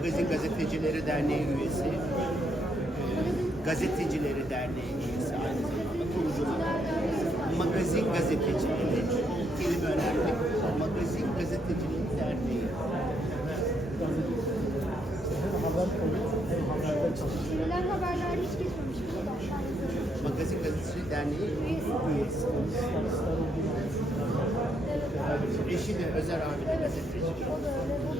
Magazin Gazetecileri Derneği üyesi, e, Gazetecileri Derneği üyesi aynı zamanda kurucuları. Magazin Gazetecileri, kelime önemli. Magazin Gazetecileri Derneği. Gelen haberler hiç geçmemiş. Magazin Gazetecileri Derneği üyesi. Eşi de Özer abi de gazeteci. O da öyle.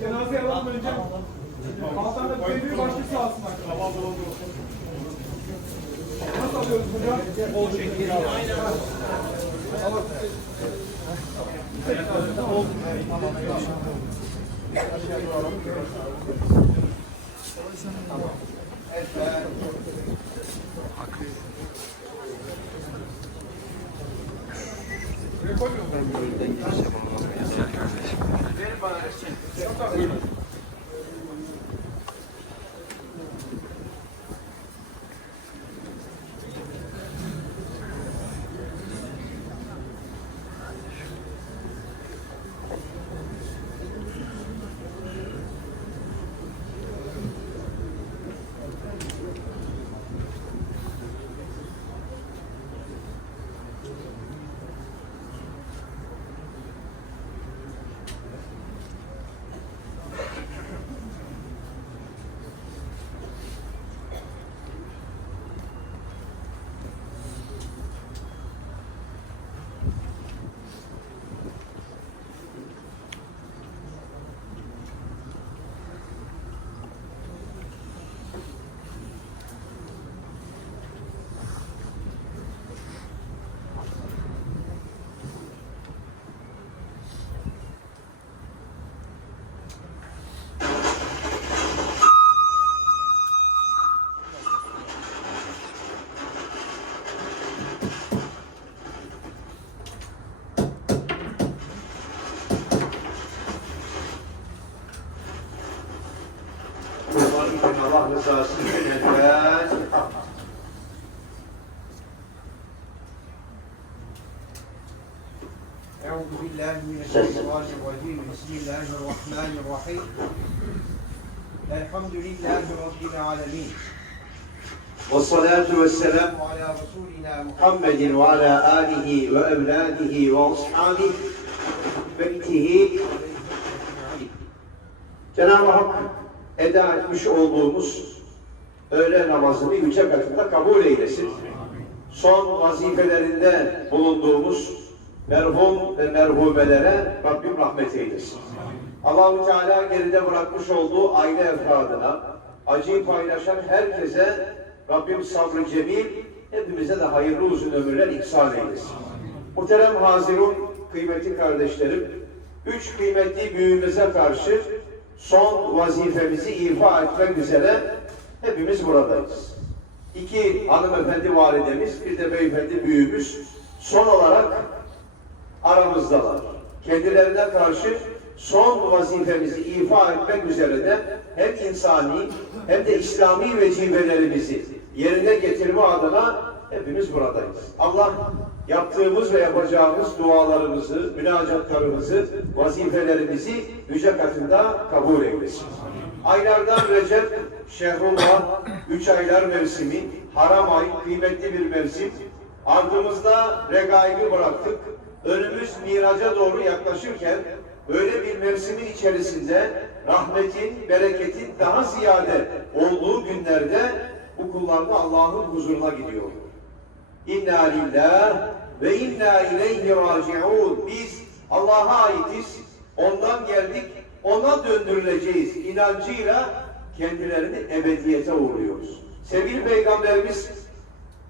Cenazeye alalım önce. Altında belediye başlısı alsın. Nasıl alıyoruz hocam? Bol şekil Então tá para. Allah rızası için yeter. أعوذ بالله من الشيطان الرجيم. بسم الله الرحمن الرحيم. الحمد لله رب العالمين. والصلاة والسلام على رسولنا محمد وعلى آله وأولاده وأصحابه بيته. Cenab-ı Hak eda etmiş olduğumuz öğle namazını yüce katında kabul eylesin. Son vazifelerinde bulunduğumuz merhum ve merhumelere Rabbim rahmet eylesin. Allahu Teala geride bırakmış olduğu aile efradına, acıyı paylaşan herkese Rabbim sabrı cemil, hepimize de hayırlı uzun ömürler ihsan eylesin. Muhterem Hazirun, kıymetli kardeşlerim, üç kıymetli büyüğümüze karşı son vazifemizi ifa etmek üzere hepimiz buradayız. İki hanımefendi validemiz, bir de beyefendi büyüğümüz son olarak aramızdalar. Kendilerine karşı son vazifemizi ifa etmek üzere de hem insani hem de İslami vecibelerimizi yerine getirme adına hepimiz buradayız. Allah yaptığımız ve yapacağımız dualarımızı, münacatlarımızı, vazifelerimizi yüce katında kabul eylesin. Aylardan Recep, Şehrullah, üç aylar mevsimi, haram ay, kıymetli bir mevsim. Ardımızda regaib'i bıraktık. Önümüz miraca doğru yaklaşırken böyle bir mevsimin içerisinde rahmetin, bereketin daha ziyade olduğu günlerde bu kullar da Allah'ın huzuruna gidiyor. İnna lillah ve inna ileyhi raciun. Biz Allah'a aitiz. Ondan geldik. Ona döndürüleceğiz. inancıyla kendilerini ebediyete uğurluyoruz. Sevgili Peygamberimiz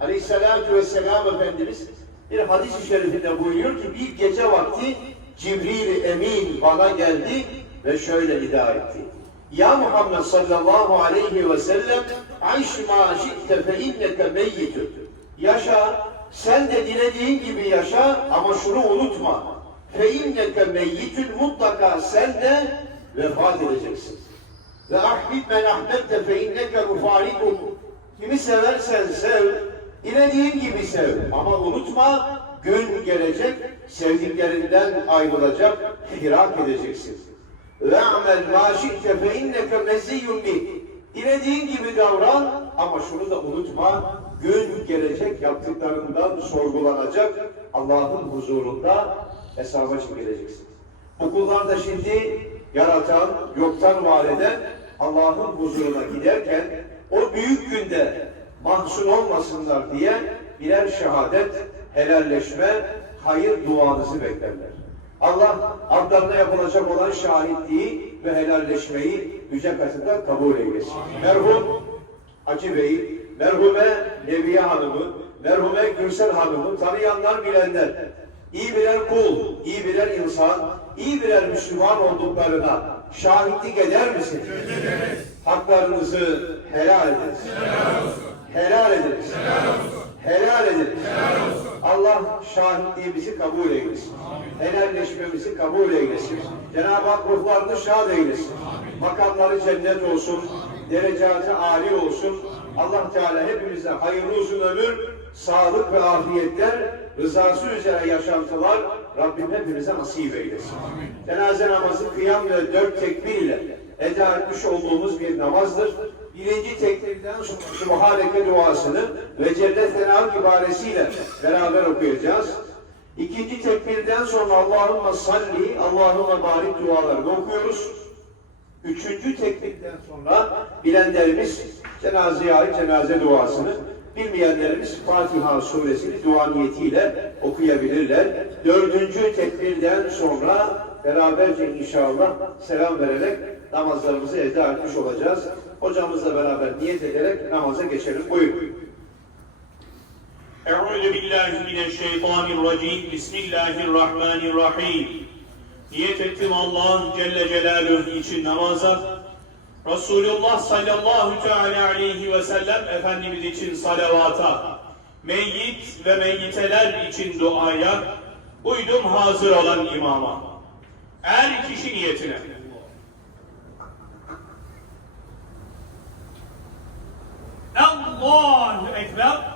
Aleyhisselatü Vesselam Efendimiz bir hadis-i şerifinde buyuruyor ki bir gece vakti Cibril Emin bana geldi ve şöyle iddia etti. Ya Muhammed sallallahu aleyhi ve sellem Ayş ma şi'te fe inneke meyyitün. Yaşa, sen de dilediğin gibi yaşa ama şunu unutma. Fe inneke meyyitün mutlaka sen de vefat edeceksin. Ve ahbib men ahbebte fe inneke mufarikun. Kimi seversen sev, dilediğin gibi sev. Ama unutma, gün gelecek, sevdiklerinden ayrılacak, firak edeceksin. Ve amel ma şi'te fe inneke bih. Dilediğin gibi davran ama şunu da unutma, gün gelecek yaptıklarından sorgulanacak, Allah'ın huzurunda hesaba çekileceksin. Bu kullar da şimdi yaratan, yoktan var eden Allah'ın huzuruna giderken o büyük günde mahzun olmasınlar diye birer şehadet, helalleşme, hayır duanızı beklerler. Allah ablarına yapılacak olan şahitliği ve helalleşmeyi yüce katında kabul eylesin. Merhum Hacı Bey, merhume Nebiye Hanım'ı, merhume Gürsel Hanım'ı tanıyanlar bilenler, iyi birer kul, iyi birer insan, iyi birer Müslüman olduklarına şahitlik eder misiniz? Haklarınızı helal ediniz. Helal ediniz. Helal ediniz. Allah şahitliğimizi kabul eylesin. Helalleşmemizi kabul eylesin. Cenab-ı Hak ruhlarını şad eylesin. Makamları cennet olsun. Derecatı âli olsun. Allah Teala hepimize hayırlı uzun ömür, sağlık ve afiyetler, rızası üzere yaşantılar Rabbim hepimize nasip eylesin. Cenaze namazı kıyam ve dört tekbir ile eda etmiş olduğumuz bir namazdır. Birinci tekbirden sonra Subhaneke duasını ve Celle Senal ibaresiyle beraber okuyacağız. İkinci tekbirden sonra Allahümme salli, Allahümme barik dualarını okuyoruz. Üçüncü teknikten sonra bilenlerimiz cenaze-i cenaze duasını, bilmeyenlerimiz Fatiha suresini dua niyetiyle okuyabilirler. Dördüncü tekbirden sonra beraberce inşallah selam vererek namazlarımızı eda etmiş olacağız. Hocamızla beraber niyet ederek namaza geçelim. Buyurun. Euzu billahi mineşşeytanirracim. Bismillahirrahmanirrahim. Niyet ettim Allah Celle Celaluhu için namaza. Resulullah sallallahu teala aleyhi ve sellem Efendimiz için salavata Meyyit ve meyyiteler için duaya Uydum hazır olan imama. Er kişi niyetine. Allahu Ekber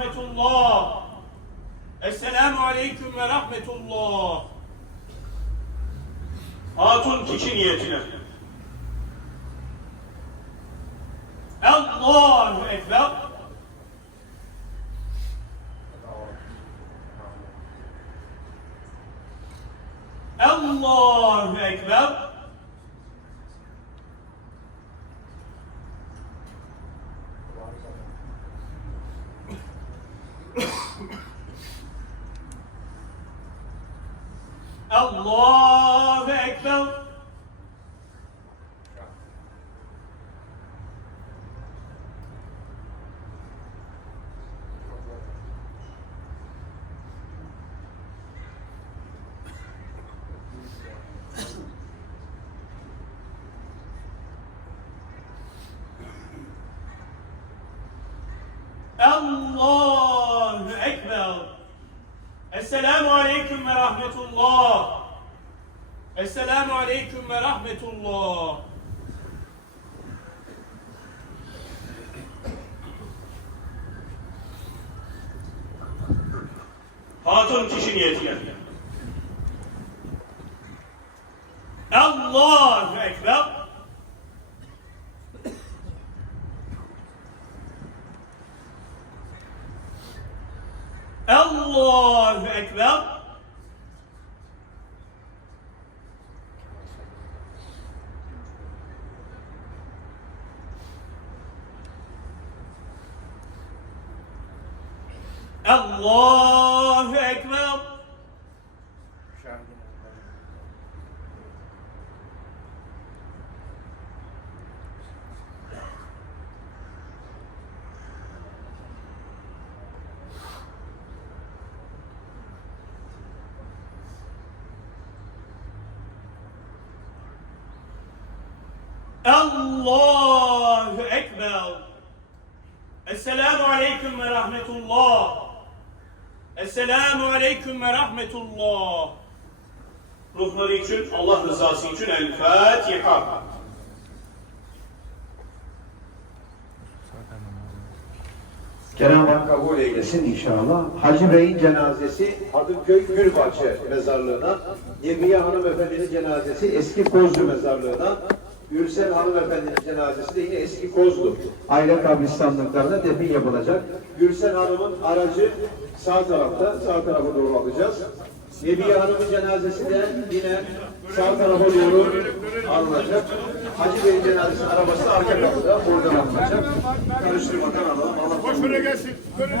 Rahmetullah. Esselamu Aleyküm ve Rahmetullah. Hatun kişi niyetine. Allahu Ekber. Allahu Ekber. Allahu Ekber. Ekber. Esselamu Aleyküm ve Rahmetullah. Esselamu Aleyküm ve Rahmetullah. Hatun kişi niyetine. Allahu Ekber. 12 Allahu Ekber. Esselamu Aleyküm ve Rahmetullah. Esselamu Aleyküm ve Rahmetullah. Ruhları için, Allah rızası için El Fatiha. Cenab-ı Hak kabul eylesin inşallah. Hacı Bey'in cenazesi Hadımköy Gülbahçe mezarlığına, Nebiye Hanımefendi'nin cenazesi Eski Kozlu mezarlığına, Gülsel Hanımefendi'nin cenazesi de yine Eski Kozlu aile kabristanlıklarına defin yapılacak. Gülsel Hanım'ın aracı sağ tarafta, sağ tarafa doğru alacağız. Nebiye Hanım'ın cenazesi de yine sağ tarafa doğru alınacak. Hacı Bey'in cenazesi arabası arka kapıda, buradan alınacak. Karıştırmadan alalım. Allah Boş böyle gelsin. Böyle.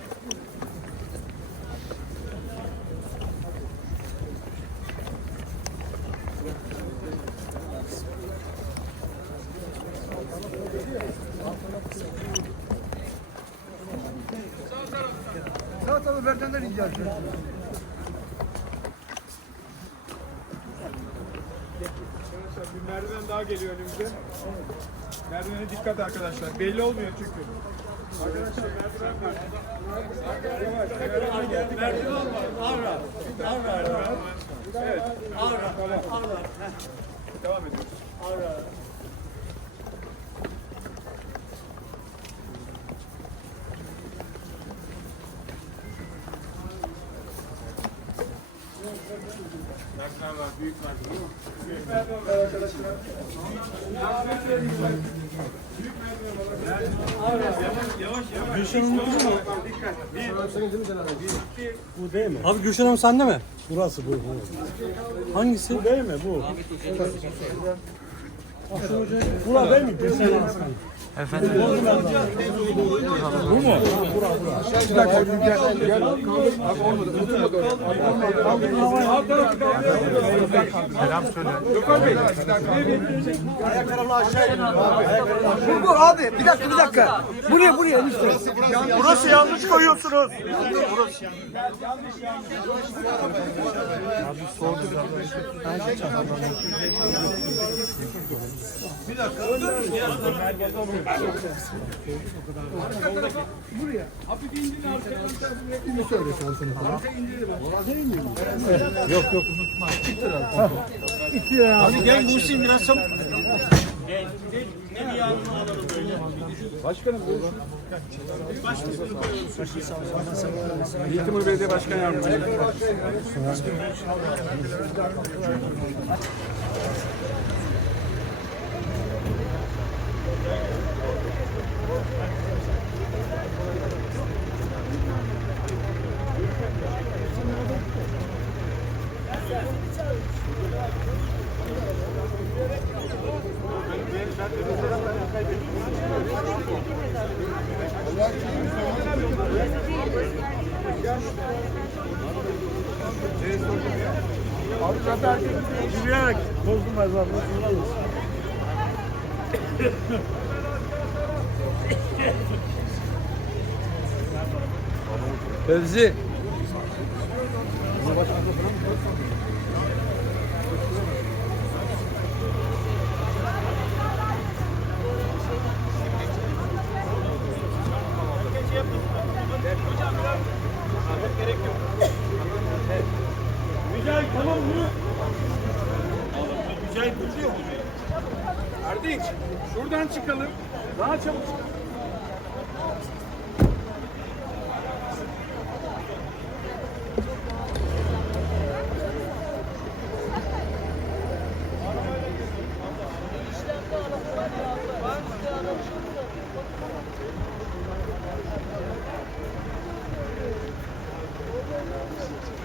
Sağ tarafı merdivenden ineceğiz. Arkadaşlar bir merdiven daha geliyor önümüze. Merdivene dikkat arkadaşlar. Belli olmuyor çünkü. Arkadaşlar merdiven var. Yavaş. Merdiven, var. Avra. Avra. Evet. Avra. Avra. Devam ediyoruz. Avra. Var. Büyük merdiven. Büyük merdiven var arkadaşlar. Abi Gülşen Hanım sende mi? Burası bu. Hangisi? Bu değil mi bu? Bura değil mi? Gülşen Hanım. Efendim? Bu mu? Bir dakika gel gel. Abi olmadı. Oturmadı oraya. Selam söyle. Gökhan Bey. Bu bu abi bir dakika bir dakika. Buraya buraya enişte. Burası yanlış koyuyorsunuz. Hadi gel Muhsin biraz çabuk. Ne bir yanına alalım böyle. Timur Belediye Başkan Yardımcısı. Fevzi. Nasıl?